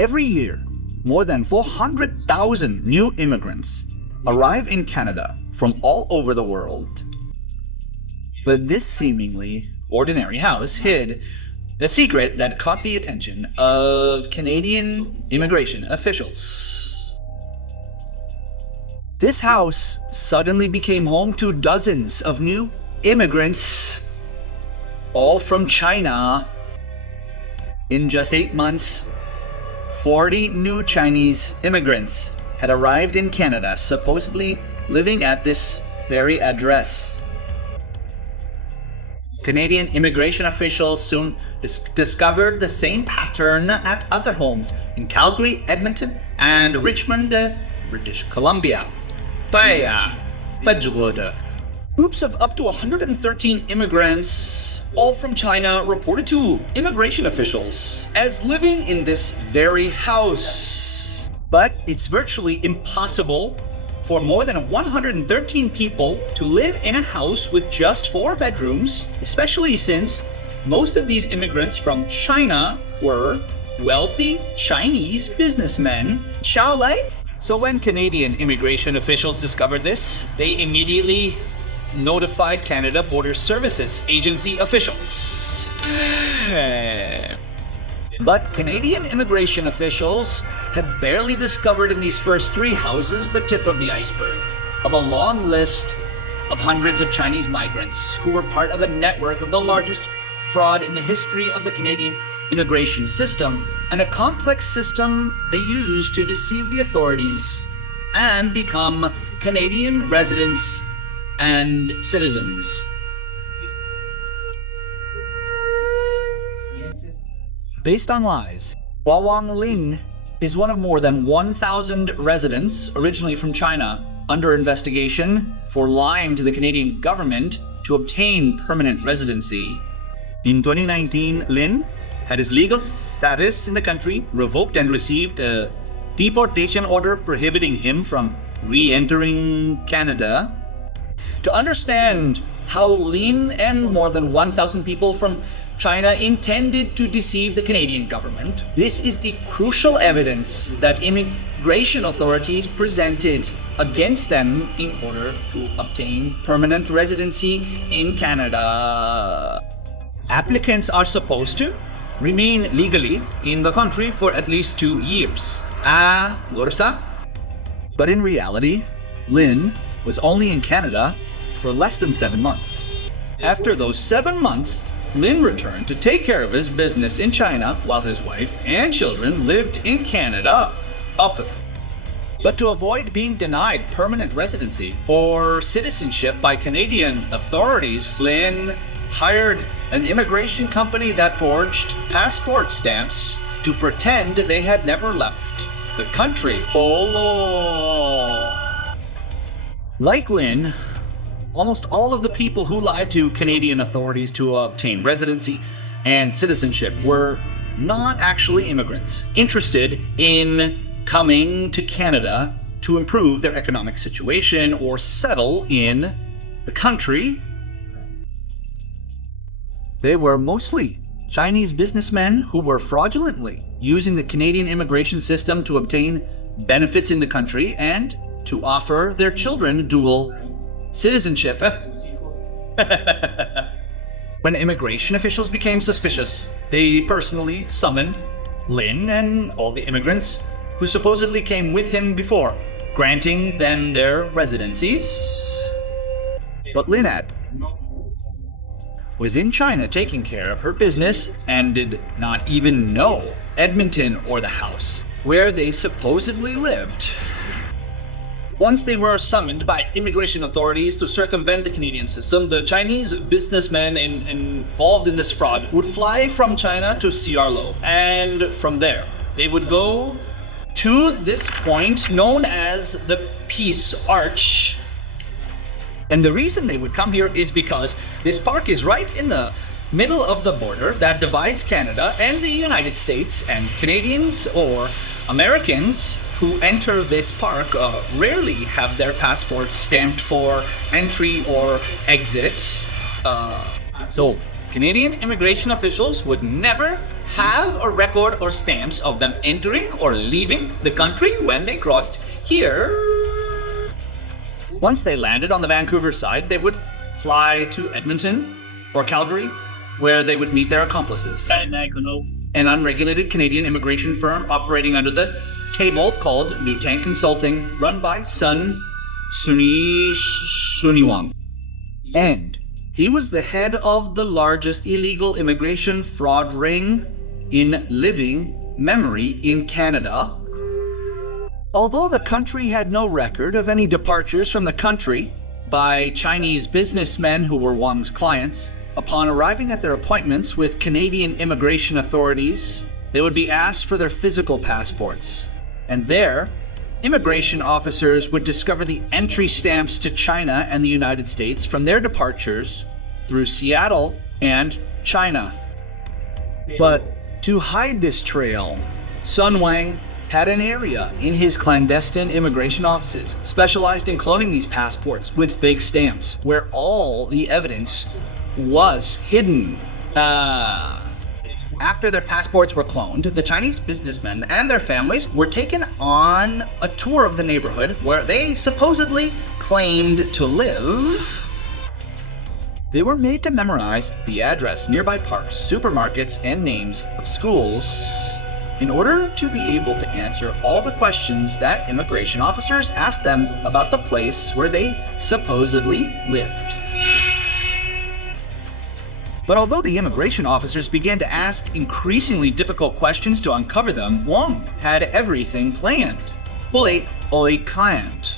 Every year, more than 400,000 new immigrants arrive in Canada from all over the world. But this seemingly ordinary house hid the secret that caught the attention of Canadian immigration officials. This house suddenly became home to dozens of new immigrants, all from China. In just 8 months, 40 new Chinese immigrants had arrived in Canada, supposedly living at this very address. Canadian immigration officials soon discovered the same pattern at other homes in Calgary, Edmonton, and Richmond, British Columbia. Falla. Groups of up to 113 immigrants, all from China, reported to immigration officials as living in this very house. But it's virtually impossible for more than 113 people to live in a house with just 4 bedrooms, especially since most of these immigrants from China were wealthy Chinese businessmen. So when Canadian immigration officials discovered this, they immediately notified Canada Border Services Agency officials. But Canadian immigration officials had barely discovered in these first 3 houses the tip of the iceberg of a long list of hundreds of Chinese migrants who were part of a network of the largest fraud in the history of the Canadian immigration system, and a complex system they used to deceive the authorities and become Canadian residents and citizens. Based on lies, Xiaoqing Lee is one of more than 1,000 residents originally from China under investigation for lying to the Canadian government to obtain permanent residency. In 2019, Lin had his legal status in the country revoked and received a deportation order prohibiting him from re-entering Canada. To understand how Lin and more than 1,000 people from China intended to deceive the Canadian government, this is the crucial evidence that immigration authorities presented against them in order to obtain permanent residency in Canada. Applicants are supposed to remain legally in the country for at least 2 years. But in reality, Lin was only in Canada for less than 7 months. After those 7 months, Lin returned to take care of his business in China while his wife and children lived in Canada. But to avoid being denied permanent residency or citizenship by Canadian authorities, Lin hired an immigration company that forged passport stamps to pretend they had never left the country. Like Lin, almost all of the people who lied to Canadian authorities to obtain residency and citizenship were not actually immigrants interested in coming to Canada to improve their economic situation or settle in the country. They were mostly Chinese businessmen who were fraudulently using the Canadian immigration system to obtain benefits in the country and to offer their children dual citizenship. When immigration officials became suspicious, they personally summoned Lin and all the immigrants who supposedly came with him before, granting them their residencies. But Lin was in China taking care of her business and did not even know Edmonton or the house where they supposedly lived. Once they were summoned by immigration authorities to circumvent the Canadian system, the Chinese businessmen involved in this fraud would fly from China to Ciarlo, and from there they would go to this point known as the Peace Arch. And the reason they would come here is because this park is right in the middle of the border that divides Canada and the United States, and Canadians or Americans who enter this park rarely have their passports stamped for entry or exit. So Canadian immigration officials would never have a record or stamps of them entering or leaving the country when they crossed here. Once they landed on the Vancouver side, they would fly to Edmonton or Calgary, where they would meet their accomplices. An unregulated Canadian immigration firm operating under the table called New Tank Consulting, run by Sun Suniwang. And he was the head of the largest illegal immigration fraud ring in living memory in Canada. Although the country had no record of any departures from the country by Chinese businessmen who were Wang's clients, upon arriving at their appointments with Canadian immigration authorities, they would be asked for their physical passports. And there, immigration officers would discover the entry stamps to China and the United States from their departures through Seattle and China. But to hide this trail, Sun Wang had an area in his clandestine immigration offices specialized in cloning these passports with fake stamps, where all the evidence was hidden. After their passports were cloned, the Chinese businessmen and their families were taken on a tour of the neighborhood where they supposedly claimed to live. They were made to memorize the address, nearby parks, supermarkets, and names of schools in order to be able to answer all the questions that immigration officers asked them about the place where they supposedly lived. But although the immigration officers began to ask increasingly difficult questions to uncover them, Wang had everything planned. Fully planned.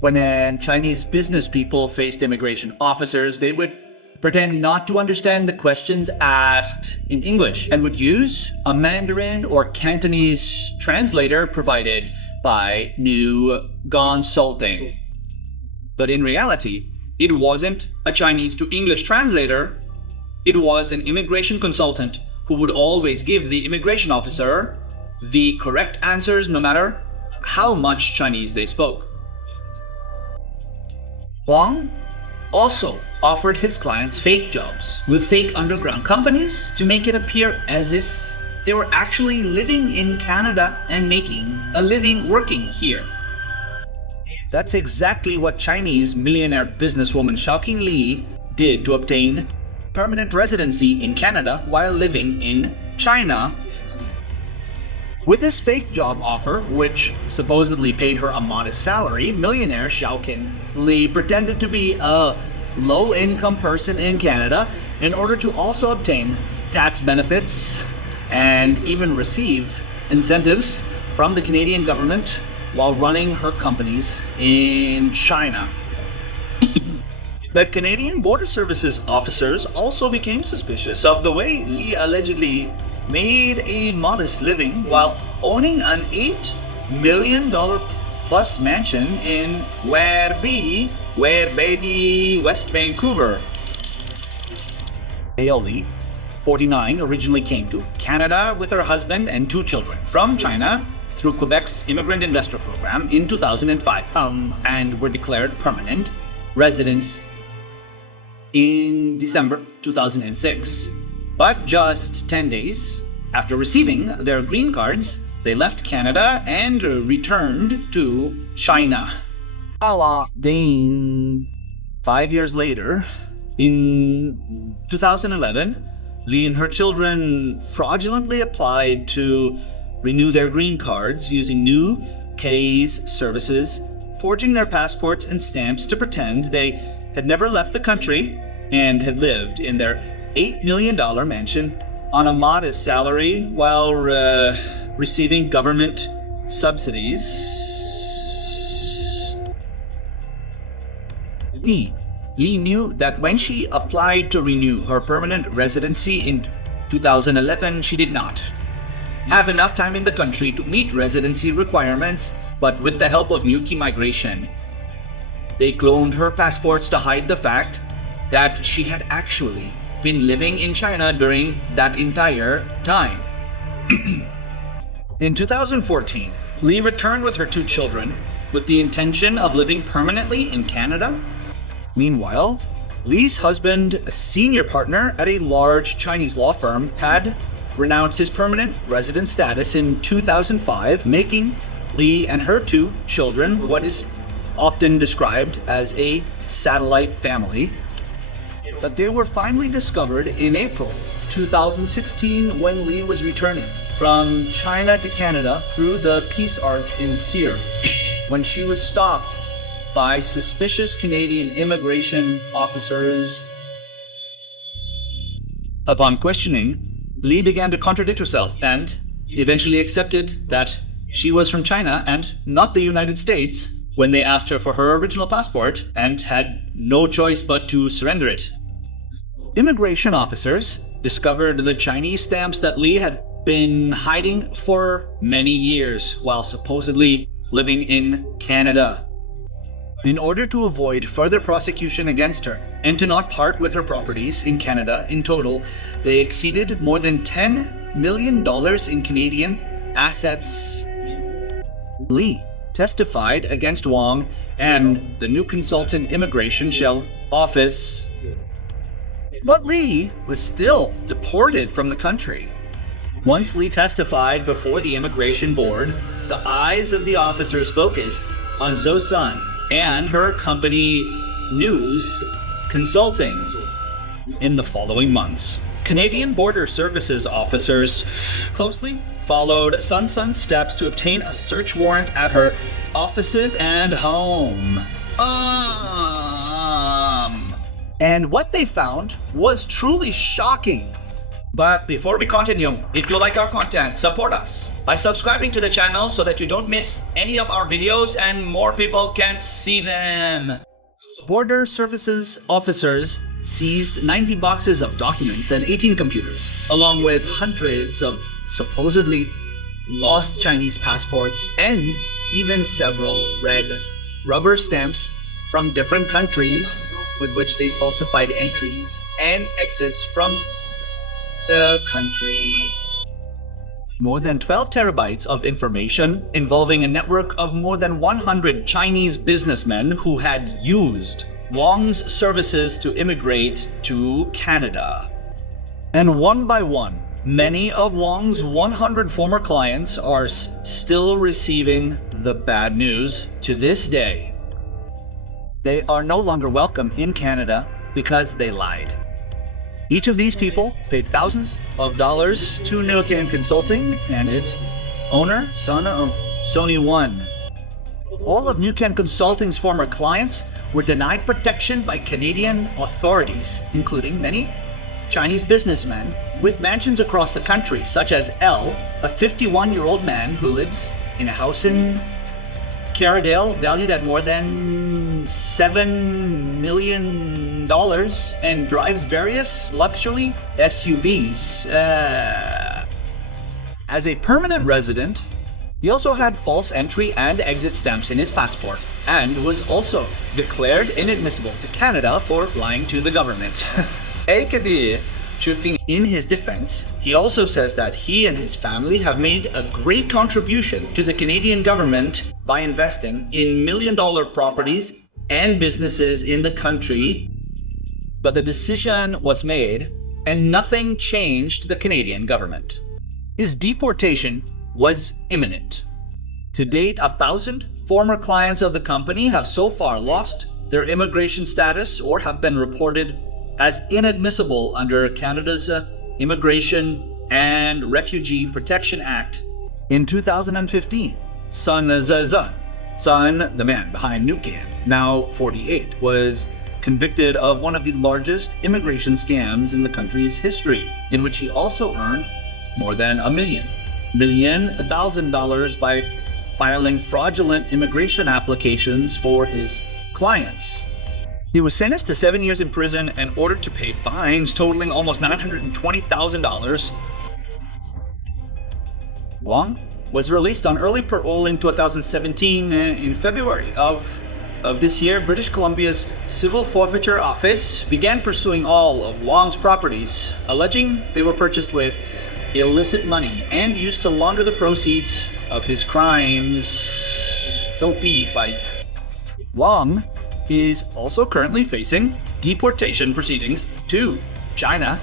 When then Chinese business people faced immigration officers, they would pretend not to understand the questions asked in English and would use a Mandarin or Cantonese translator provided by New Consulting. But in reality, it wasn't a Chinese to English translator. It was an immigration consultant who would always give the immigration officer the correct answers no matter how much Chinese they spoke. Wang also offered his clients fake jobs with fake underground companies to make it appear as if they were actually living in Canada and making a living working here. That's exactly what Chinese millionaire businesswoman Xiaoqing Lee did to obtain permanent residency in Canada while living in China. With this fake job offer, which supposedly paid her a modest salary, millionaire Xiaoqing Lee pretended to be a low-income person in Canada in order to also obtain tax benefits and even receive incentives from the Canadian government while running her companies in China. That Canadian Border Services officers also became suspicious of the way Lee allegedly made a modest living while owning an $8 million plus mansion in Werribee, West Vancouver. Lee, 49, originally came to Canada with her husband and 2 children from China through Quebec's Immigrant Investor Program in 2005 and were declared permanent residents in December 2006. But just 10 days after receiving their green cards, they left Canada and returned to China. 5 years later, in 2011, Lee and her children fraudulently applied to renew their green cards using new case services, forging their passports and stamps to pretend they had never left the country and had lived in their $8 million mansion on a modest salary while receiving government subsidies. Lee knew that when she applied to renew her permanent residency in 2011, she did not have enough time in the country to meet residency requirements, but with the help of Nuki Migration, they cloned her passports to hide the fact that she had actually been living in China during that entire time. In 2014, Lee returned with her 2 children with the intention of living permanently in Canada. Meanwhile, Lee's husband, a senior partner at a large Chinese law firm, had renounced his permanent resident status in 2005, making Lee and her two children what is often described as a satellite family. But they were finally discovered in April 2016 when Lee was returning from China to Canada through the Peace Arch in Cyr, when she was stopped by suspicious Canadian immigration officers. Upon questioning, Lee began to contradict herself and eventually accepted that she was from China and not the United States when they asked her for her original passport and had no choice but to surrender it. Immigration officers discovered the Chinese stamps that Lee had been hiding for many years while supposedly living in Canada. In order to avoid further prosecution against her and to not part with her properties in Canada in total, they exceeded more than $10 million in Canadian assets. Lee testified against Wong and the new consultant immigration shell office. But Lee was still deported from the country. Once Lee testified before the immigration board, the eyes of the officers focused on Zhou Sun and her company News Consulting. In the following months, Canadian Border Services officers closely followed Sun Sun's steps to obtain a search warrant at her offices and home. And what they found was truly shocking. But before we continue, if you like our content, support us by subscribing to the channel so that you don't miss any of our videos and more people can see them. Border Services officers seized 90 boxes of documents and 18 computers, along with hundreds of supposedly lost Chinese passports and even several red rubber stamps from different countries with which they falsified entries and exits from the country. More than 12 terabytes of information involving a network of more than 100 Chinese businessmen who had used Wong's services to immigrate to Canada. And one by one, many of Wong's 100 former clients are still receiving the bad news to this day. They are no longer welcome in Canada because they lied. Each of these people paid thousands of dollars to Xiaoqing Consulting and its owner, Sony One. All of Xiaoqing Consulting's former clients were denied protection by Canadian authorities, including many Chinese businessmen with mansions across the country, such as L, a 51-year-old man who lives in a house in Canada valued at more than $7 million and drives various luxury SUVs. As a permanent resident, he also had false entry and exit stamps in his passport and was also declared inadmissible to Canada for lying to the government. In his defense, he also says that he and his family have made a great contribution to the Canadian government by investing in million-dollar properties and businesses in the country. But the decision was made and nothing changed the Canadian government. His deportation was imminent. To date, 1,000 former clients of the company have so far lost their immigration status or have been reported as inadmissible under Canada's Immigration and Refugee Protection Act. In 2015, Sun Zezun, Sun, the man behind Xiaoqing, now 48, was convicted of one of the largest immigration scams in the country's history, in which he also earned more than $1 million by filing fraudulent immigration applications for his clients. He was sentenced to 7 years in prison and ordered to pay fines totaling almost $920,000. Wong was released on early parole in 2017. In February of this year, British Columbia's Civil Forfeiture Office began pursuing all of Wong's properties, alleging they were purchased with illicit money and used to launder the proceeds of his crimes. Don't be by Wong is also currently facing deportation proceedings to China